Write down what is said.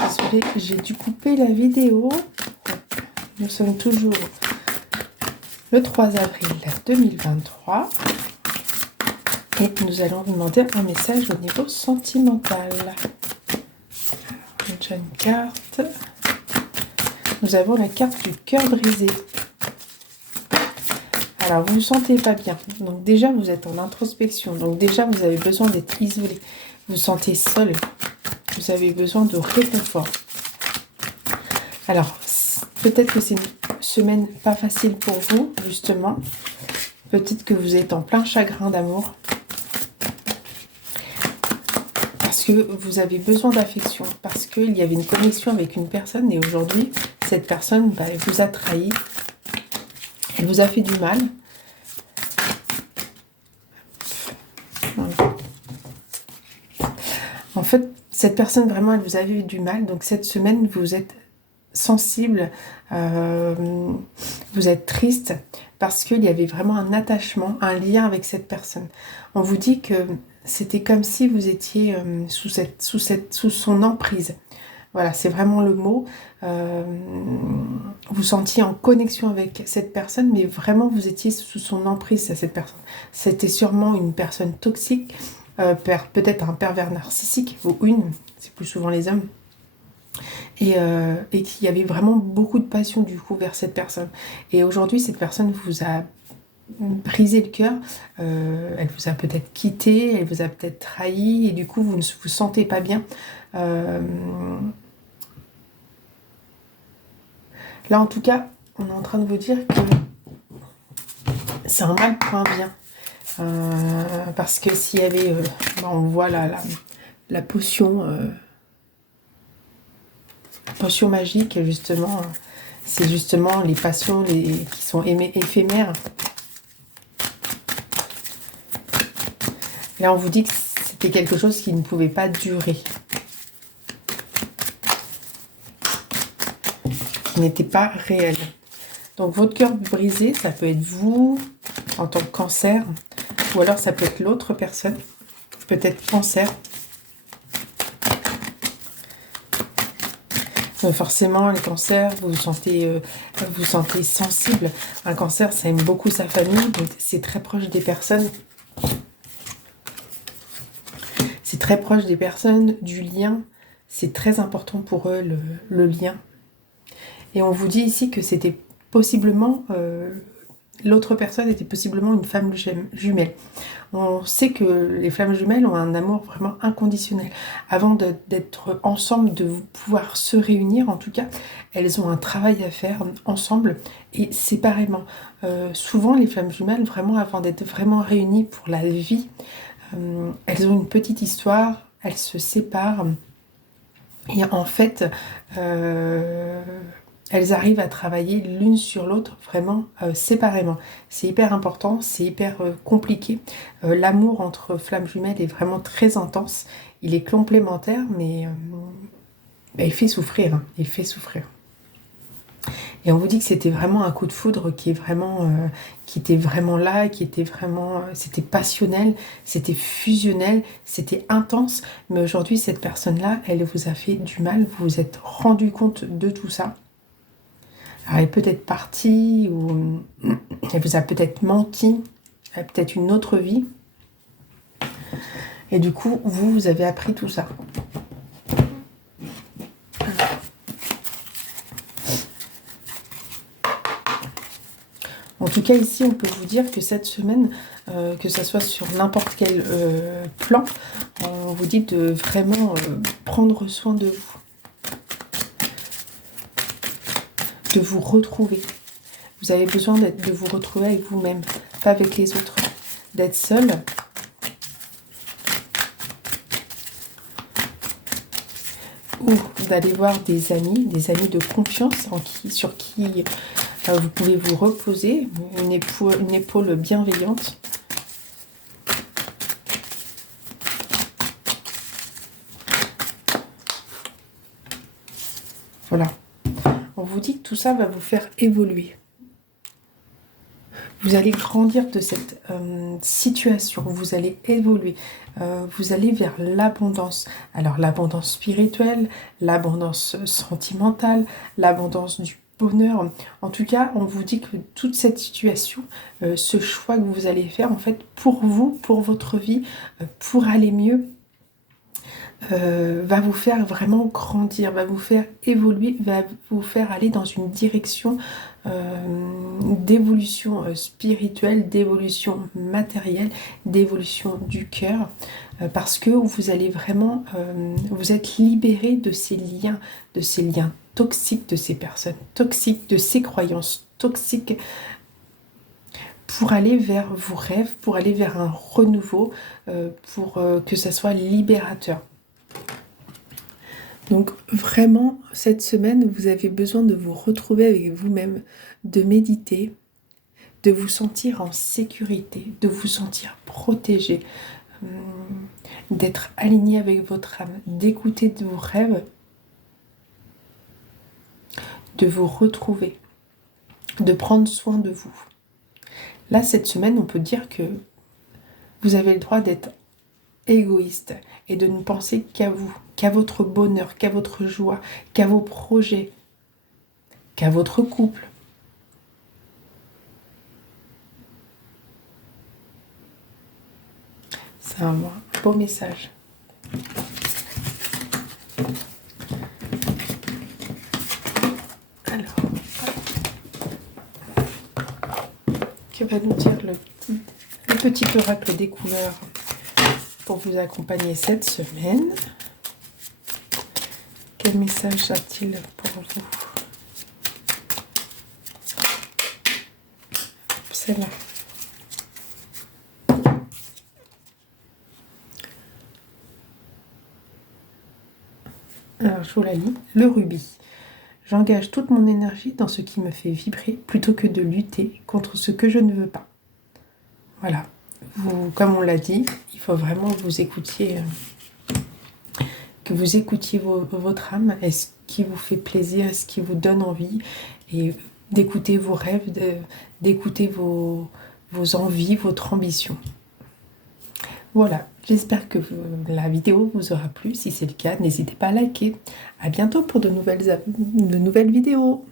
Désolée, j'ai dû couper la vidéo. Nous sommes toujours le 3 avril 2023 et nous allons vous demander un message au niveau sentimental. Déjà une carte. Nous avons la carte du cœur brisé. Alors, vous ne vous sentez pas bien. Donc déjà, vous êtes en introspection. Donc déjà, vous avez besoin d'être isolé. Vous vous sentez seul. Vous avez besoin de réconfort. Alors, peut-être que c'est une semaine pas facile pour vous, justement. Peut-être que vous êtes en plein chagrin d'amour. Parce que vous avez besoin d'affection. Parce qu'il y avait une connexion avec une personne. Et aujourd'hui, cette personne, elle vous a trahi. Elle vous a fait du mal. En fait, cette personne, vraiment, elle vous a fait du mal. Donc, cette semaine, vous êtes sensible, vous êtes triste parce qu'il y avait vraiment un attachement, un lien avec cette personne. On vous dit que c'était comme si vous étiez sous son emprise. Voilà, c'est vraiment le mot. Vous sentiez en connexion avec cette personne, mais vraiment vous étiez sous son emprise à cette personne. C'était sûrement une personne toxique, peut-être un pervers narcissique, ou une, c'est plus souvent les hommes. Et qu'il y avait vraiment beaucoup de passion du coup vers cette personne. Et aujourd'hui, cette personne vous a brisé le cœur, elle vous a peut-être quitté, elle vous a peut-être trahi, et du coup, vous ne vous sentez pas bien. Là, en tout cas, on est en train de vous dire que c'est un mal pour un bien. Parce que s'il y avait, on voit la potion... Potion magique, justement, c'est justement les passions qui sont éphémères. Là, on vous dit que c'était quelque chose qui ne pouvait pas durer. Qui n'était pas réel. Donc, votre cœur brisé, ça peut être vous, en tant que cancer, ou alors ça peut être l'autre personne, peut-être cancer. Forcément, les cancers, vous vous sentez sensible. Un cancer, ça aime beaucoup sa famille, donc c'est très proche des personnes. C'est très proche des personnes, du lien. C'est très important pour eux, le lien. Et on vous dit ici que c'était possiblement... l'autre personne était possiblement une femme jumelle. On sait que les flammes jumelles ont un amour vraiment inconditionnel. Avant d'être ensemble, de pouvoir se réunir, en tout cas, elles ont un travail à faire ensemble et séparément. Souvent, les flammes jumelles, vraiment, avant d'être vraiment réunies pour la vie, elles ont une petite histoire, elles se séparent. Et en fait, elles arrivent à travailler l'une sur l'autre vraiment séparément. C'est hyper important, c'est hyper compliqué. L'amour entre flammes jumelles est vraiment très intense. Il est complémentaire, mais il fait souffrir. Hein, il fait souffrir. Et on vous dit que c'était vraiment un coup de foudre qui était vraiment là, c'était passionnel, c'était fusionnel, c'était intense. Mais aujourd'hui, cette personne-là, elle vous a fait du mal. Vous vous êtes rendu compte de tout ça. Alors, elle est peut-être partie ou elle vous a peut-être menti, elle a peut-être une autre vie. Et du coup, vous avez appris tout ça. En tout cas, ici, on peut vous dire que cette semaine, que ce soit sur n'importe quel plan, on vous dit de vraiment prendre soin de vous. De vous retrouver. Vous avez besoin de vous retrouver avec vous-même, pas avec les autres. D'être seul. Ou d'aller voir des amis de confiance sur qui vous pouvez vous reposer, une épaule bienveillante. Voilà. On vous dit que tout ça va vous faire évoluer. Vous allez grandir de cette situation, vous allez évoluer, vous allez vers l'abondance. Alors l'abondance spirituelle, l'abondance sentimentale, l'abondance du bonheur. En tout cas, on vous dit que toute cette situation, ce choix que vous allez faire en fait pour vous, pour votre vie, pour aller mieux, va vous faire vraiment grandir, va vous faire évoluer, va vous faire aller dans une direction d'évolution spirituelle, d'évolution matérielle, d'évolution du cœur, parce que vous allez vraiment vous être libéré de ces liens toxiques, de ces personnes toxiques, de ces croyances toxiques, pour aller vers vos rêves, pour aller vers un renouveau, pour que ça soit libérateur. Donc vraiment, cette semaine, vous avez besoin de vous retrouver avec vous-même, de méditer, de vous sentir en sécurité, de vous sentir protégé, d'être aligné avec votre âme, d'écouter de vos rêves, de vous retrouver, de prendre soin de vous. Là, cette semaine, on peut dire que vous avez le droit d'être égoïste et de ne penser qu'à vous, qu'à votre bonheur, qu'à votre joie, qu'à vos projets, qu'à votre couple. C'est un beau message. Alors, que va nous dire le petit oracle des couleurs pour vous accompagner cette semaine? Quel message a-t-il pour vous? Celle-là. Alors, je vous la lis. Le rubis. J'engage toute mon énergie dans ce qui me fait vibrer plutôt que de lutter contre ce que je ne veux pas. Voilà. Vous, comme on l'a dit, il faut vraiment vous écoutiez, que vous écoutiez votre âme, est-ce qui vous fait plaisir, est-ce qui vous donne envie, et d'écouter vos rêves, d'écouter vos envies, votre ambition. Voilà, j'espère que la vidéo vous aura plu. Si c'est le cas, n'hésitez pas à liker. À bientôt pour de nouvelles vidéos.